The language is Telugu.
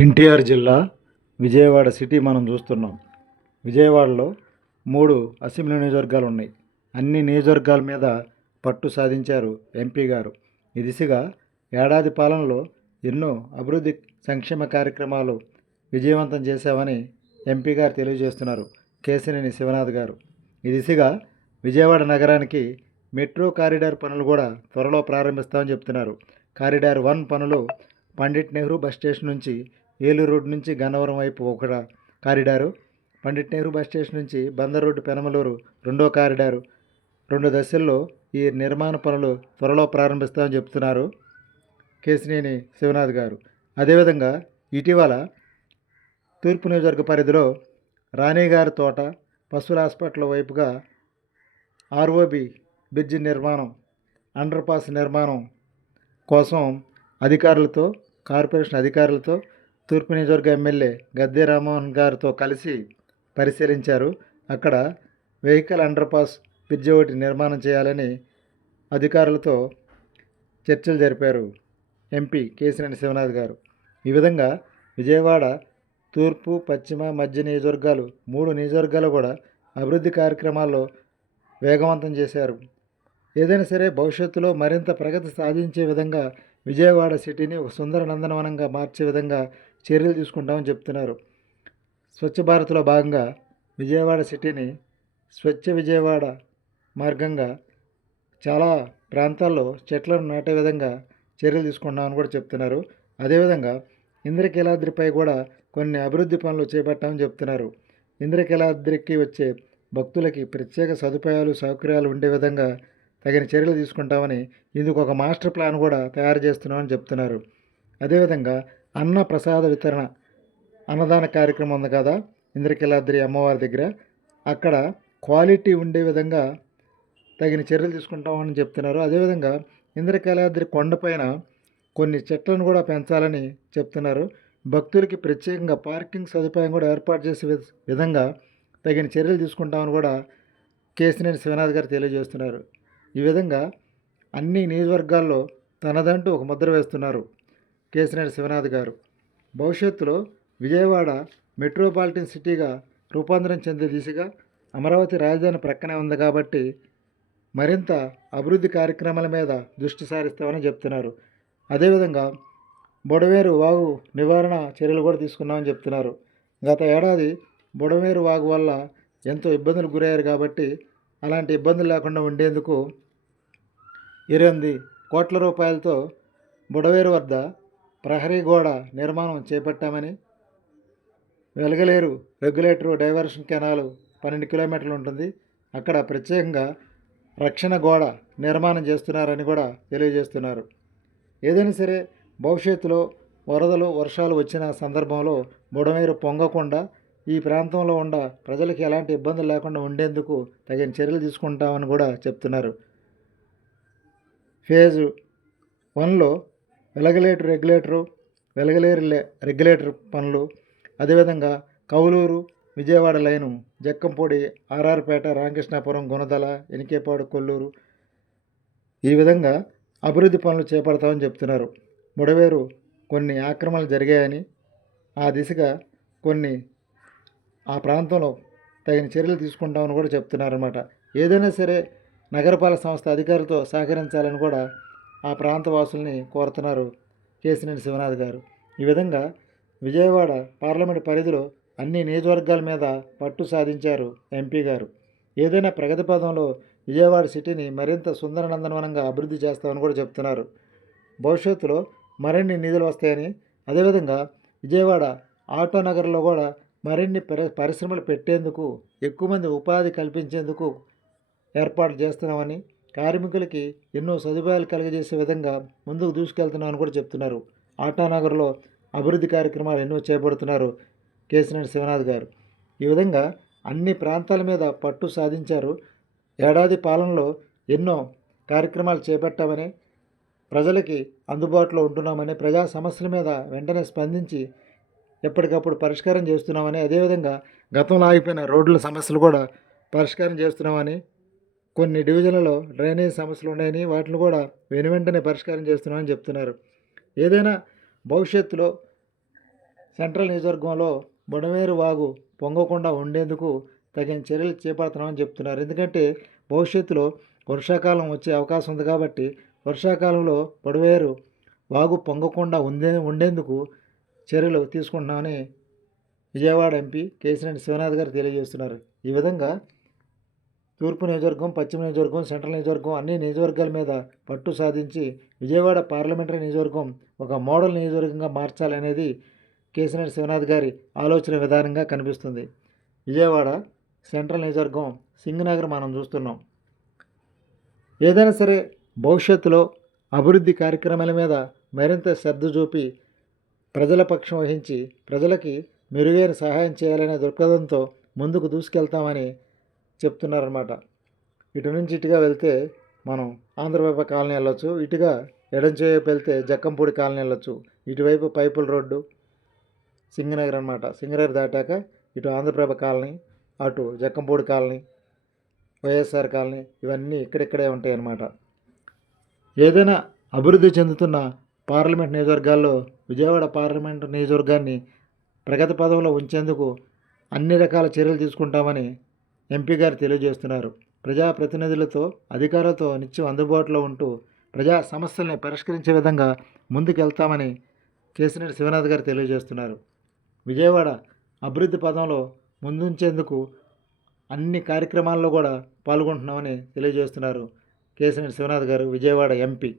ఎన్టీఆర్ జిల్లా విజయవాడ సిటీ మనం చూస్తున్నాం. విజయవాడలో మూడు అసెంబ్లీ నియోజకవర్గాలు ఉన్నాయి. అన్ని నియోజకవర్గాల మీద పట్టు సాధించారు ఎంపీ గారు. ఈ దిశగా ఏడాది పాలనలో ఎన్నో అభివృద్ధి సంక్షేమ కార్యక్రమాలు విజయవంతం చేశామని ఎంపీ గారు తెలియజేస్తున్నారు కేసినేని శివనాథ్ గారు. ఈ దిశగా విజయవాడ నగరానికి మెట్రో కారిడార్ పనులు కూడా త్వరలో ప్రారంభిస్తామని చెప్తున్నారు. కారిడార్ వన్ పనులు పండిట్ నెహ్రూ బస్ స్టేషన్ నుంచి ఏలూరు రోడ్ నుంచి గన్నవరం వైపు ఒక corridor. Pandit Nehru bus station నుంచి బందర్ రోడ్డు పెనమలూరు రెండో కారిడారు. రెండు దశల్లో ఈ నిర్మాణ పనులు త్వరలో ప్రారంభిస్తామని చెప్తున్నారు కేసినేని శివనాథ్ గారు. అదేవిధంగా ఇటీవల తూర్పు నియోజకవర్గ పరిధిలో రాణిగారి తోట పశువుల హాస్పిటల్ వైపుగా ఆర్ఓబి బ్రిడ్జి నిర్మాణం అండర్ పాస్ నిర్మాణం కోసం అధికారులతో కార్పొరేషన్ అధికారులతో తూర్పు నియోజకవర్గ ఎమ్మెల్యే గద్దె రామ్మోహన్ గారితో కలిసి పరిశీలించారు. అక్కడ వెహికల్ అండర్ పాస్ ఒకటి నిర్మాణం చేయాలని అధికారులతో చర్చలు జరిపారు ఎంపీ కేసినేని శివనాథ్ గారు. ఈ విధంగా విజయవాడ తూర్పు పశ్చిమ మధ్య నియోజకవర్గాలు మూడు నియోజకవర్గాలు కూడా అభివృద్ధి కార్యక్రమాల్లో వేగవంతం చేశారు. ఏదైనా సరే భవిష్యత్తులో మరింత ప్రగతి సాధించే విధంగా విజయవాడ సిటీని ఒక సుందర నందనవనంగా మార్చే విధంగా చర్యలు తీసుకుంటామని చెప్తున్నారు. స్వచ్ఛ భారత్లో భాగంగా విజయవాడ సిటీని స్వచ్ఛ విజయవాడ మార్గంగా చాలా ప్రాంతాల్లో చెట్లను నాటే విధంగా చర్యలు తీసుకుంటామని కూడా చెప్తున్నారు. అదేవిధంగా ఇంద్రకీలాద్రిపై కూడా కొన్ని అభివృద్ధి పనులు చేపట్టామని చెప్తున్నారు. ఇంద్రకీలాద్రికి వచ్చే భక్తులకి ప్రత్యేక సదుపాయాలు సౌకర్యాలు ఉండే విధంగా తగిన చర్యలు తీసుకుంటామని ఇందుకు ఒక మాస్టర్ ప్లాన్ కూడా తయారు చేస్తున్నామని చెప్తున్నారు. అదేవిధంగా అన్న ప్రసాద వితరణ అన్నదాన కార్యక్రమం ఉంది కదా ఇంద్రకీలాద్రి అమ్మవారి దగ్గర. అక్కడ క్వాలిటీ ఉండే విధంగా తగిన చర్యలు తీసుకుంటామని చెప్తున్నారు. అదేవిధంగా ఇంద్రకీలాద్రి కొండపైన కొన్ని చెట్లను కూడా పెంచాలని చెప్తున్నారు. భక్తులకి ప్రత్యేకంగా పార్కింగ్ సదుపాయం కూడా ఏర్పాటు చేసే విధంగా తగిన చర్యలు తీసుకుంటామని కూడా కేసినేని శివనాథ్ గారు తెలియజేస్తున్నారు. ఈ విధంగా అన్ని నియోజకవర్గాల్లో తనదంటూ ఒక ముద్ర వేస్తున్నారు. కేసినేని శివనాథ్ గారు. భవిష్యత్తులో విజయవాడ మెట్రోపాలిటన్ సిటీగా రూపాంతరం చెందే దిశగా అమరావతి రాజధాని ప్రక్కనే ఉంది కాబట్టి మరింత అభివృద్ధి కార్యక్రమాల మీద దృష్టి సారిస్తామని చెప్తున్నారు. అదేవిధంగా బొడవేరు వాగు నివారణ చర్యలు కూడా తీసుకున్నామని చెప్తున్నారు. గత ఏడాది బుడవేరు వాగు వల్ల ఎంతో ఇబ్బందులు గురయ్యారు కాబట్టి అలాంటి ఇబ్బందులు లేకుండా ఉండేందుకు ఇరవై కోట్ల రూపాయలతో బుడవేరు వద్ద ప్రహరీ గోడ నిర్మాణం చేపట్టామని. వెలగలేరు రెగ్యులేటరు డైవర్షన్ కెనాలు పన్నెండు కిలోమీటర్లు ఉంటుంది. అక్కడ ప్రత్యేకంగా రక్షణ గోడ నిర్మాణం చేస్తున్నారని కూడా తెలియజేస్తున్నారు. ఏదైనా సరే భవిష్యత్తులో వరదలు వర్షాలు వచ్చిన సందర్భంలో బుడమేరు పొంగకుండా ఈ ప్రాంతంలో ఉన్న ప్రజలకు ఎలాంటి ఇబ్బందులు లేకుండా ఉండేందుకు తగిన చర్యలు తీసుకుంటామని కూడా చెప్తున్నారు. ఫేజ్ వన్లో వెలగలేటు రెగ్యులేటరు వెలగలేరు లే- రెగ్యులేటర్ పనులు. అదేవిధంగా కౌలూరు విజయవాడ లైను జక్కంపూడి ఆర్ఆర్పేట రామకృష్ణాపురం గుణదల ఎనికేపాడు కొల్లూరు ఈ విధంగా అభివృద్ధి పనులు చేపడతామని చెప్తున్నారు. బుడవేరు కొన్ని ఆక్రమణలు జరిగాయని ఆ దిశగా కొన్ని ఆ ప్రాంతంలో తగిన చర్యలు తీసుకుంటామని కూడా చెప్తున్నారన్నమాట. ఏదైనా సరే నగరపాలక సంస్థ అధికారులతో సహకరించాలని కూడా ఆ ప్రాంతవాసుల్ని కోరుతున్నారు కేసినేని శివనాథ్ గారు. ఈ విధంగా విజయవాడ పార్లమెంట్ పరిధిలో అన్ని నియోజకవర్గాల మీద పట్టు సాధించారు ఎంపీ గారు. ఏదైనా ప్రగతి పదంలో విజయవాడ సిటీని మరింత సుందరనందనవనంగా అభివృద్ధి చేస్తామని కూడా చెప్తున్నారు. భవిష్యత్తులో మరిన్ని నిధులు వస్తాయని అదేవిధంగా విజయవాడ ఆటో నగర్లో కూడా మరిన్ని పరి పరిశ్రమలు పెట్టేందుకు ఎక్కువ మంది ఉపాధి కల్పించేందుకు ఏర్పాటు చేస్తున్నామని కార్మికులకి ఎన్నో సదుపాయాలు కలుగజేసే విధంగా ముందుకు దూసుకెళ్తున్నామని కూడా చెప్తున్నారు. ఆటానగర్లో అభివృద్ధి కార్యక్రమాలు ఎన్నో చేపడుతున్నారు కేసినేని శివనాథ్ గారు. ఈ విధంగా అన్ని ప్రాంతాల మీద పట్టు సాధించారు. ఏడాది పాలనలో ఎన్నో కార్యక్రమాలు చేపట్టామని ప్రజలకి అందుబాటులో ఉంటున్నామని ప్రజా సమస్యల మీద వెంటనే స్పందించి ఎప్పటికప్పుడు పరిష్కారం చేస్తున్నామని అదేవిధంగా గతంలో ఆగిపోయిన రోడ్ల సమస్యలు కూడా పరిష్కారం చేస్తున్నామని కొన్ని డివిజన్లలో డ్రైనేజ్ సమస్యలు ఉన్నాయని వాటిని కూడా వెను వెంటనే పరిష్కారం చేస్తున్నామని చెప్తున్నారు. ఏదైనా భవిష్యత్తులో సెంట్రల్ నియోజకవర్గంలో బుడమేరు వాగు పొంగకుండా ఉండేందుకు తగిన చర్యలు చేపడుతున్నామని చెప్తున్నారు. ఎందుకంటే భవిష్యత్తులో వర్షాకాలం వచ్చే అవకాశం ఉంది కాబట్టి వర్షాకాలంలో పొడవేరు వాగు పొంగకుండా ఉండే ఉండేందుకు చర్యలు తీసుకుంటున్నామని విజయవాడ ఎంపీ కేసిరెడ్డి శివనాథ్ గారు తెలియజేస్తున్నారు. ఈ విధంగా తూర్పు నియోజకవర్గం పశ్చిమ నియోజకవర్గం సెంట్రల్ నియోజకవర్గం అన్ని నియోజకవర్గాల మీద పట్టు సాధించి విజయవాడ పార్లమెంటరీ నియోజకవర్గం ఒక మోడల్ నియోజకవర్గంగా మార్చాలనేది కేసినేని శివనాథ్ గారి ఆలోచన విధానంగా కనిపిస్తుంది. విజయవాడ సెంట్రల్ నియోజకవర్గం సింగనగర్ మనం చూస్తున్నాం. ఏదైనా సరే భవిష్యత్తులో అభివృద్ధి కార్యక్రమాల మీద మరింత శ్రద్ధ చూపి ప్రజల పక్షం వహించి ప్రజలకి మెరుగైన సహాయం చేయాలనే దృక్పథంతో ముందుకు దూసుకెళ్తామని చెప్తున్నారనమాట ఇటు నుంచి ఇటుగా వెళ్తే మనం ఆంధ్రవైపు కాలనీ వెళ్ళొచ్చు ఇటుగా ఎడంచేవైపు వెళ్తే జక్కంపూడి కాలనీ వెళ్ళొచ్చు ఇటువైపు పైపుల రోడ్డు సింగనగర్ అనమాట సింగనగర్ దాటాక ఇటు ఆంధ్రప్రభ కాలనీ అటు జక్కంపూడి కాలనీ వైఎస్ఆర్ కాలనీ ఇవన్నీ ఇక్కడిక్కడే ఉంటాయి అన్నమాట ఏదైనా అభివృద్ధి చెందుతున్న పార్లమెంట్ నియోజకవర్గాల్లో విజయవాడ పార్లమెంట్ నియోజకవర్గాన్ని ప్రగతి పదంలో ఉంచేందుకు అన్ని రకాల చర్యలు తీసుకుంటామని ఎంపీ గారు తెలియజేస్తున్నారు. ప్రజాప్రతినిధులతో అధికారులతో నిత్యం అందుబాటులో ఉంటూ ప్రజా సమస్యల్ని పరిష్కరించే విధంగా ముందుకెళ్తామని కేసినేని శివనాథ్ గారు తెలియజేస్తున్నారు. విజయవాడ అభివృద్ధి పదంలో ముందుంచేందుకు అన్ని కార్యక్రమాల్లో కూడా పాల్గొంటున్నామని తెలియజేస్తున్నారు కేసినేని శివనాథ్ గారు విజయవాడ ఎంపీ.